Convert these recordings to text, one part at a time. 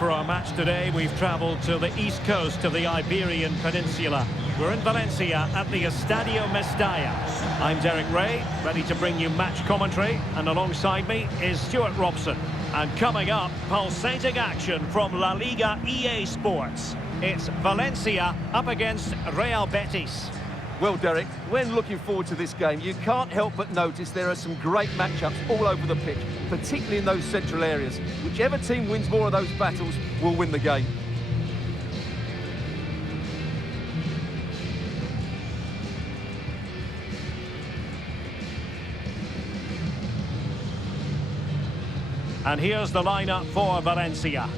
for our match today. We've travelled to the east coast of the Iberian Peninsula. We're in Valencia at the Estadio Mestalla. I'm Derek Ray, ready to bring you match commentary, and alongside me is Stuart Robson. And coming up, pulsating action from La Liga EA Sports. It's Valencia up against Real Betis. Well, Derek, when looking forward to this game, you can't help but notice there are some great matchups all over the pitch, particularly in those central areas. Whichever team wins more of those battles will win the game. And here's the lineup for Valencia.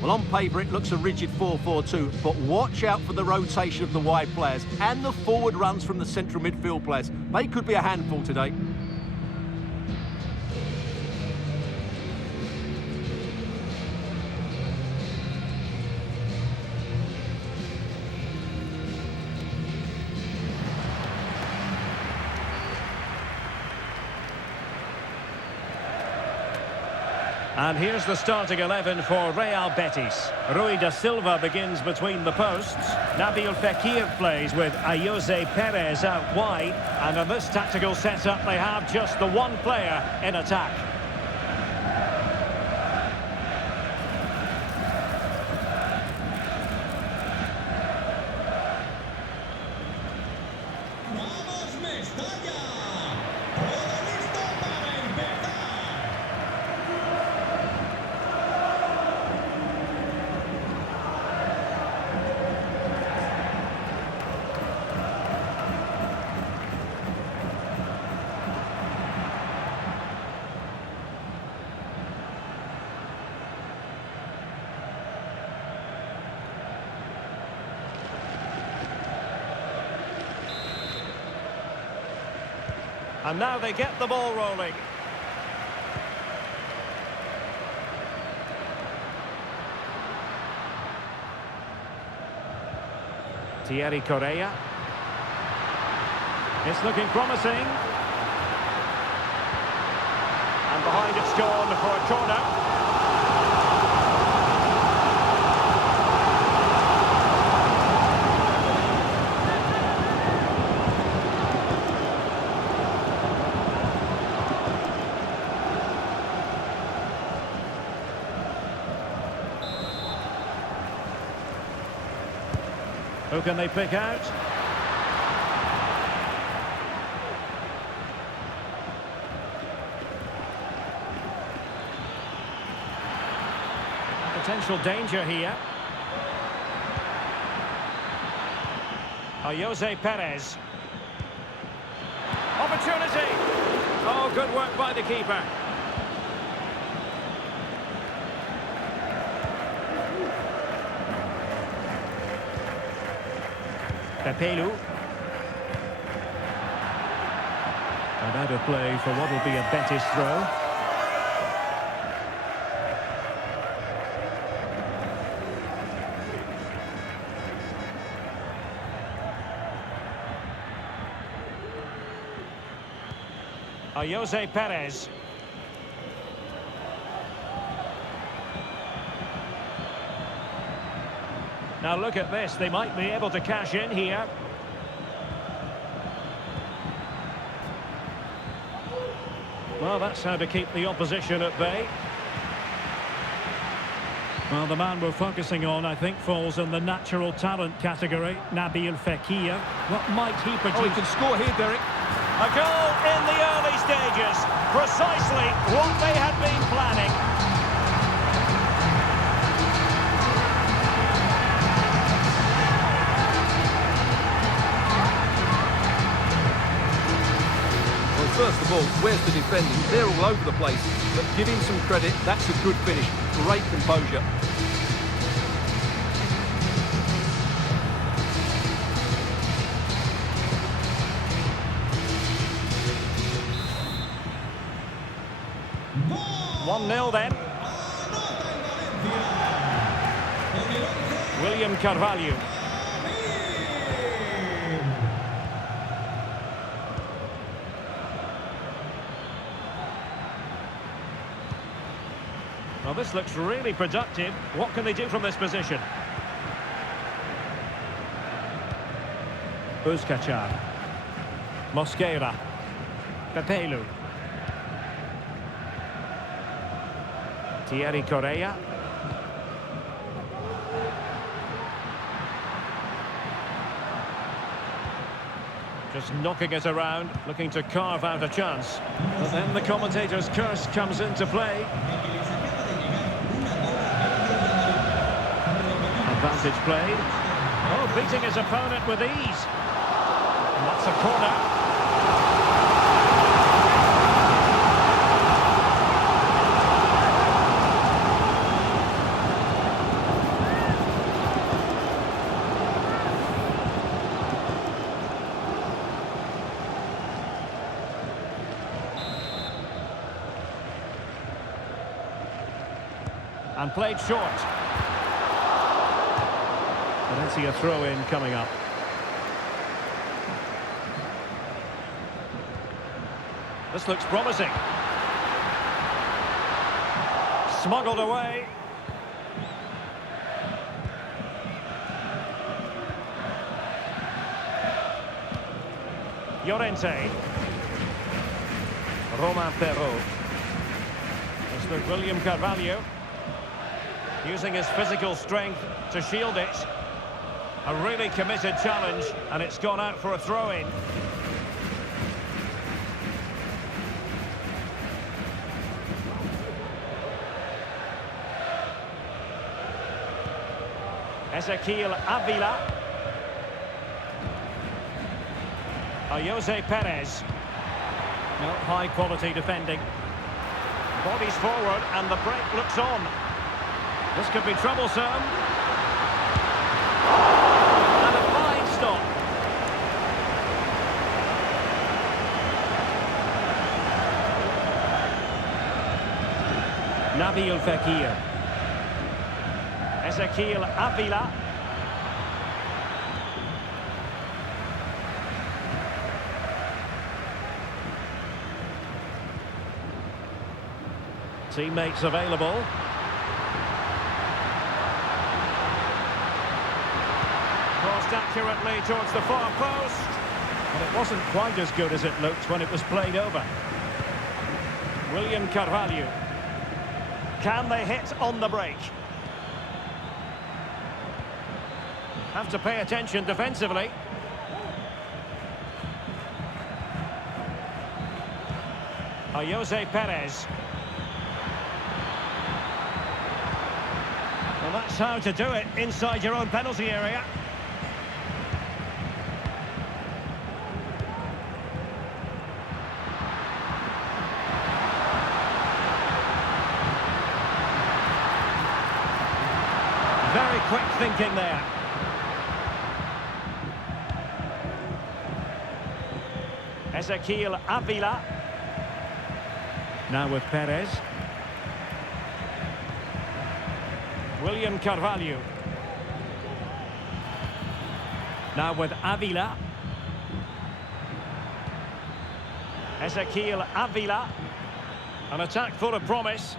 Well, on paper, it looks a rigid 4-4-2, but watch out for the rotation of the wide players and the forward runs from the central midfield players. They could be a handful today. And here's the starting 11 for Real Betis. Rui da Silva begins between the posts. Nabil Fekir plays with Jose Perez out wide. And in this tactical setup, they have just the one player in attack. And now they get the ball rolling. Thierry Correa. It's looking promising. And behind it's gone for a corner. Who can they pick out? Potential danger here. Jose Perez. Opportunity! Oh, good work by the keeper. Pepelu. And out of play for what will be a Betis throw. Jose Perez. Now look at this, they might be able to cash in here. Well, that's how to keep the opposition at bay. Well, the man we're focusing on, I think, falls in the natural talent category, Nabil Fekir. What might he produce? Oh, he can score here, Derek. A goal in the early stages. Precisely what they had been planning. First of all, where's the defending? They're all over the place. But give him some credit, that's a good finish. Great composure. One 0 then. William Carvalho. Well, this looks really productive. What can they do from this position? Buzkacar. Mosquera. Pepelu. Thierry Correa. Just knocking it around, looking to carve out a chance. But then the commentator's curse comes into play. Advantage played. Oh, beating his opponent with ease. And that's a corner. And played short. Valencia throw-in coming up. This looks promising. Smuggled away. Llorente. Romain Perrault. Mr. William Carvalho. Using his physical strength to shield it. A really committed challenge, and it's gone out for a throw-in. Ezequiel Avila. Jose Perez. No, high-quality defending. Bodies forward, and the break looks on. This could be troublesome. And a fine stop. Nabil Fekir. Ezequiel Avila. Teammates available. Crossed accurately towards the far post. But it wasn't quite as good as it looked when it was played over. William Carvalho. Can they hit on the break? Have to pay attention defensively. Jose Perez. Well, that's how to do it inside your own penalty area. Very quick thinking there. Ezequiel Avila. Now with Perez. William Carvalho. Now with Avila. Ezequiel Avila. An attack full of promise.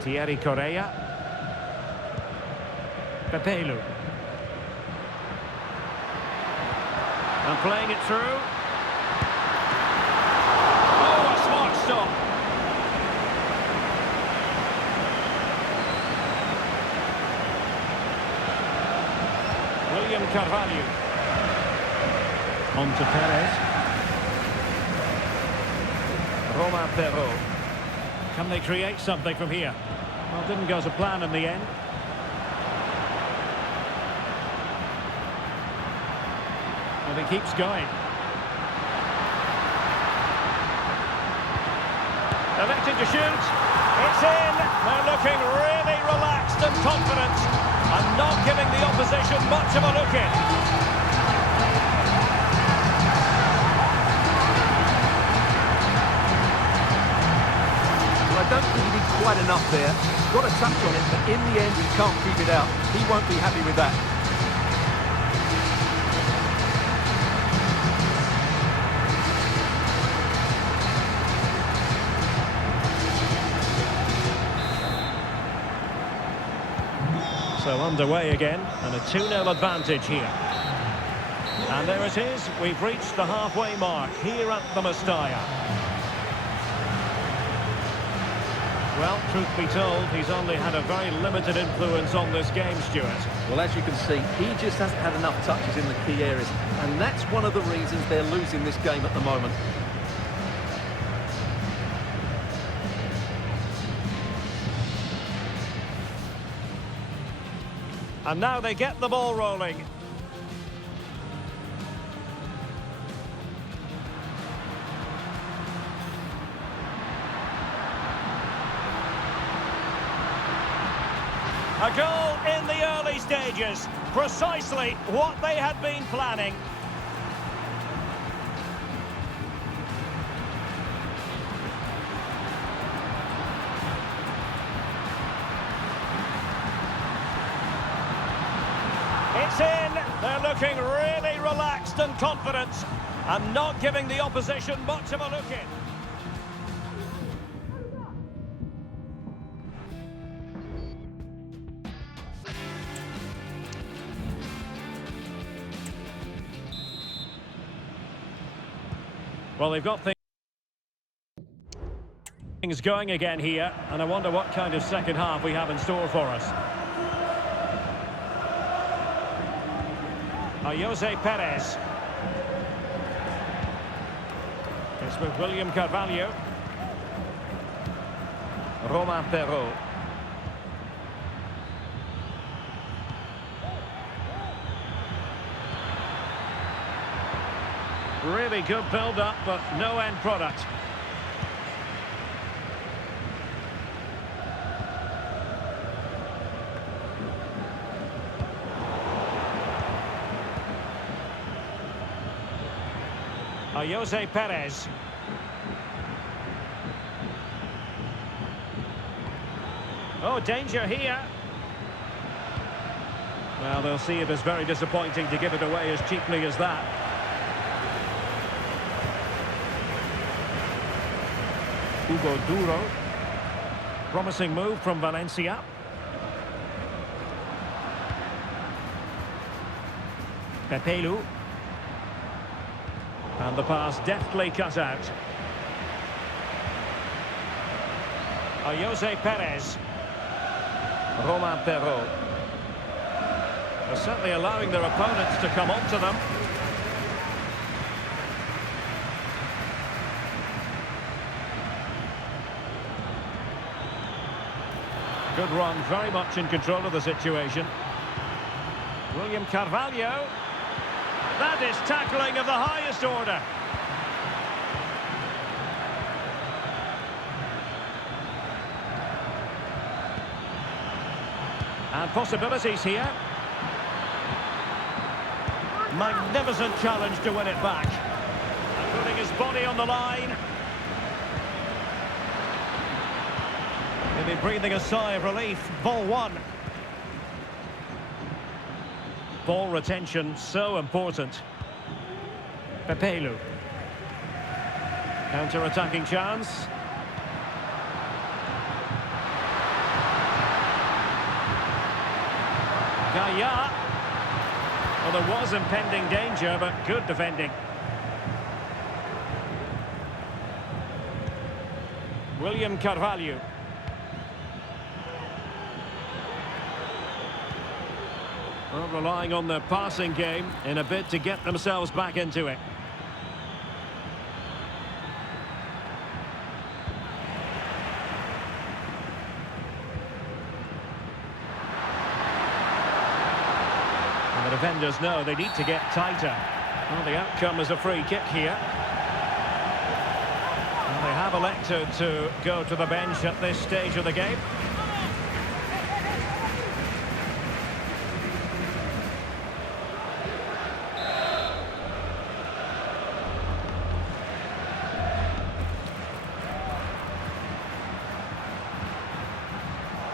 Thierry Correa. Pepelu. And playing it through. Oh, a smart stop. William Carvalho. On to Perez. Romain Perrault. Can they create something from here? Well, didn't go to plan in the end. And he keeps going. Elected to shoot. It's in. They're looking really relaxed and confident, and not giving the opposition much of a look in. I don't think he did quite enough there. Got a touch on it, but in the end, he can't keep it out. He won't be happy with that. So underway again, and a 2-0 advantage here. And there it is, we've reached the halfway mark here at the Mestalla. Well, truth be told, he's only had a very limited influence on this game, Stuart. Well, as you can see, he just hasn't had enough touches in the key areas, and that's one of the reasons they're losing this game at the moment. And now they get the ball rolling. A goal in the early stages, precisely what they had been planning. It's in, they're looking really relaxed and confident, and not giving the opposition much of a look in. Well, they've got things going again here, and I wonder what kind of second half we have in store for us. Jose Perez. It's with William Carvalho. Romain Perrault. Really good build-up, but no end product. Jose Perez. Oh, danger here. Well, they'll see it as very disappointing to give it away as cheaply as that. Hugo Duro. Promising move from Valencia. Pepelu. And the pass deftly cut out. Jose Perez. Romain Perrault. They're certainly allowing their opponents to come onto them. Good run, very much in control of the situation. William Carvalho. That is tackling of the highest order. And possibilities here. Magnificent challenge to win it back. And putting his body on the line. He'll be breathing a sigh of relief. Ball one. Ball retention, so important. Pepelu. Counter-attacking chance. Gaya. Well, there was impending danger, but good defending. William Carvalho. Well, relying on their passing game in a bid to get themselves back into it. And the defenders know they need to get tighter. Well, the outcome is a free kick here. And they have elected to go to the bench at this stage of the game.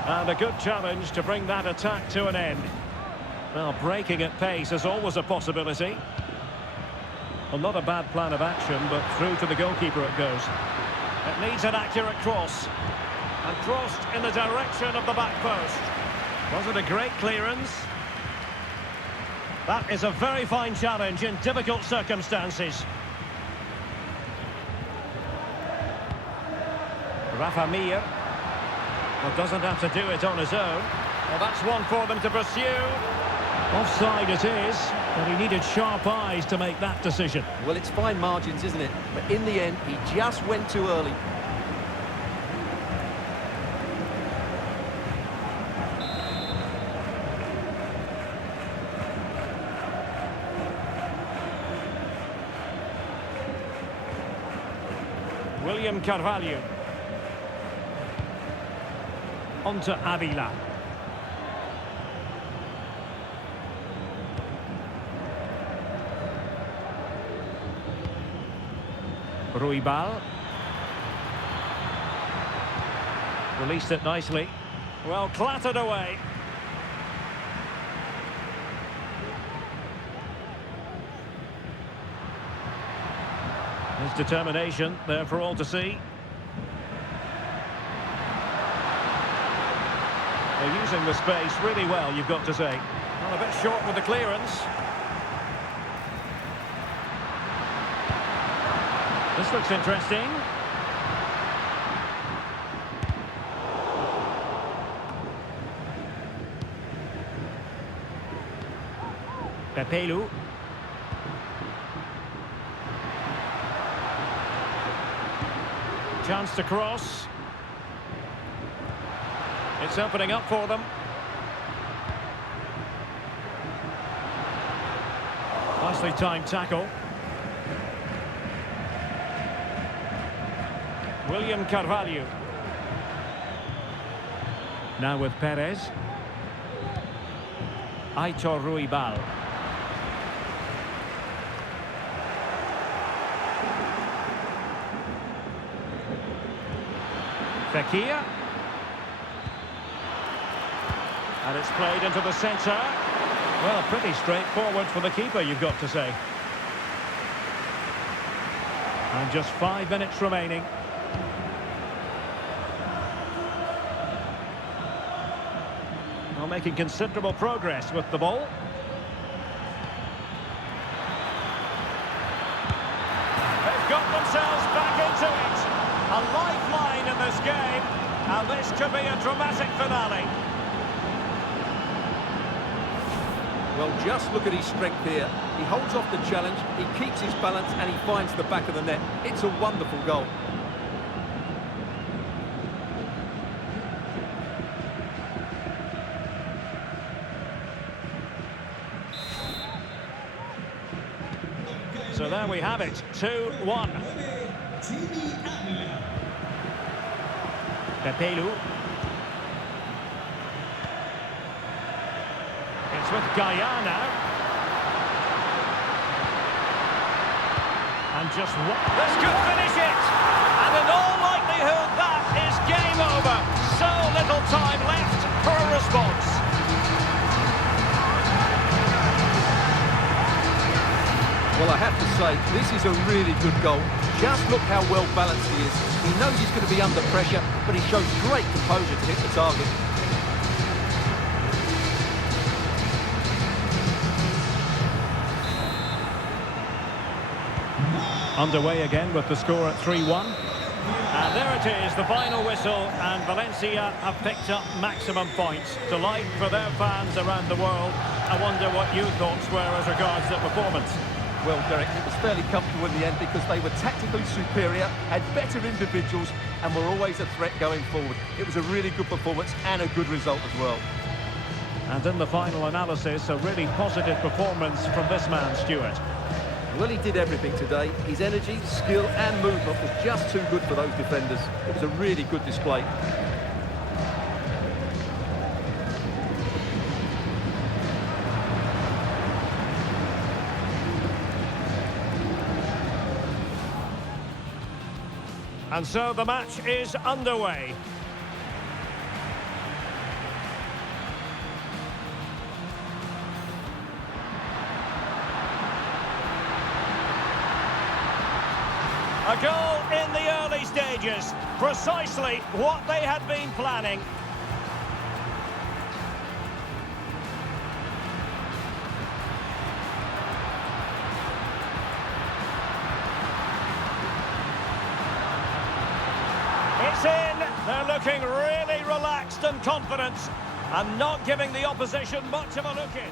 And a good challenge to bring that attack to an end. Well, breaking at pace is always a possibility. Well, not a bad plan of action, but through to the goalkeeper it goes. It needs an accurate cross. And crossed in the direction of the back post. Was it a great clearance? That is a very fine challenge in difficult circumstances. Rafa Mir. Well, doesn't have to do it on his own. Well, that's one for them to pursue. Offside it is, but he needed sharp eyes to make that decision. Well, it's fine margins, isn't it? But in the end, he just went too early. William Carvalho. On to Avila. Ruibal. Released it nicely. Well, clattered away. His determination there for all to see. They're using the space really well, you've got to say. Well, a bit short with the clearance. This looks interesting. Pepelu. Chance to cross. It's opening up for them. Nicely timed tackle. William Carvalho. Now with Perez. Aitor Ruibal. Fekir. And it's played into the centre. Well, pretty straightforward for the keeper, you've got to say. And just 5 minutes remaining. Well, making considerable progress with the ball. They've got themselves back into it. A lifeline in this game. And this could be a dramatic finale. Well, just look at his strength here. He holds off the challenge, he keeps his balance, and he finds the back of the net. It's a wonderful goal. So there we have it, 2-1. Pepelu. It's with Guyana. And just one. This could finish it! And in all likelihood, that is game over. So little time left for a response. Well, I have to say, this is a really good goal. Just look how well balanced he is. He knows he's going to be under pressure, but he shows great composure to hit the target. Underway again with the score at 3-1. And there it is, the final whistle, and Valencia have picked up maximum points. Delight for their fans around the world. I wonder what your thoughts were as regards their performance. Well, Derek, it was fairly comfortable in the end because they were tactically superior, had better individuals, and were always a threat going forward. It was a really good performance and a good result as well. And in the final analysis, a really positive performance from this man, Stuart. Well, he did everything today. His energy, skill and movement was just too good for those defenders. It was a really good display. And so the match is underway. A goal in the early stages, precisely what they had been planning. It's in. They're looking really relaxed and confident and not giving the opposition much of a look in.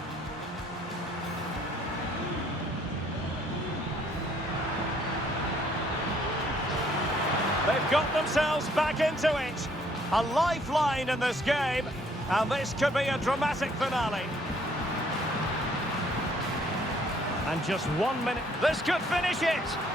They've got themselves back into it. A lifeline in this game, and this could be a dramatic finale. And just 1 minute. This could finish it.